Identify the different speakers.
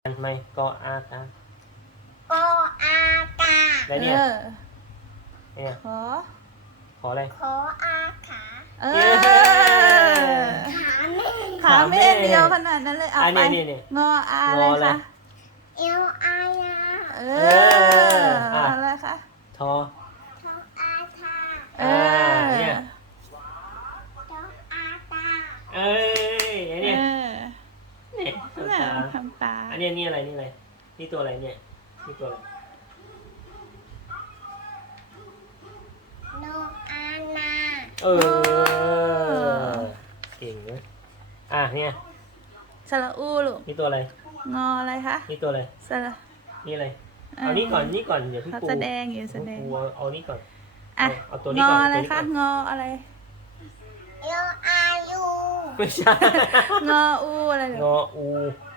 Speaker 1: ไม่กออากาก
Speaker 2: อากา
Speaker 1: แล้วเนี่ยเนี่ย
Speaker 3: ขอ
Speaker 1: ขออะไร
Speaker 2: ขออาขา
Speaker 3: เอ
Speaker 1: เย้
Speaker 3: อ
Speaker 2: ขาแม่
Speaker 3: ขาเมเดียวขนาดนั้นเลยเอาไป
Speaker 1: นี่
Speaker 3: งออาอะไร
Speaker 1: งออะไร
Speaker 3: คะ
Speaker 2: เอวอายา
Speaker 3: เอ
Speaker 1: อ
Speaker 3: ออะไรคะ
Speaker 1: ทอ
Speaker 2: ทออาทา
Speaker 3: เออ
Speaker 1: เนี่ย
Speaker 2: ทออาตา
Speaker 1: เอ้ยไอ้
Speaker 3: เอ
Speaker 1: เนี่ย
Speaker 3: อ
Speaker 1: เนี่ยทำ
Speaker 3: น่ะ
Speaker 1: ตา
Speaker 3: ทำตา
Speaker 1: อันนี้นี่อะไรนี่อะไรนี่ตัวอะไรเนี่ยนี่ตัวอะไร
Speaker 2: โนอานา
Speaker 1: เออเก่งนะเนี่ย
Speaker 3: สระอูลูก
Speaker 1: นี่ตัวอะไร
Speaker 3: งออะไรคะ
Speaker 1: นี่ตัวอะไร
Speaker 3: สระ
Speaker 1: นี่อะไรเอานี่ก่อนนี่ก่อนเดี๋ยวพี่
Speaker 3: เขา
Speaker 1: ปู
Speaker 3: แสดงอยู่แสดง
Speaker 1: ปูเอานี่ก่อน
Speaker 3: อ่ะ
Speaker 1: เอาตัว
Speaker 3: ง
Speaker 1: นี้
Speaker 3: อ
Speaker 1: ก่อน
Speaker 3: อะไร
Speaker 1: ตัวนี้ก่
Speaker 3: คะ
Speaker 1: อน
Speaker 3: งออะไร
Speaker 2: เอวอายุ
Speaker 1: ไม่ใช่
Speaker 3: งออูอะไรเหร
Speaker 1: ง
Speaker 3: อ
Speaker 1: ออู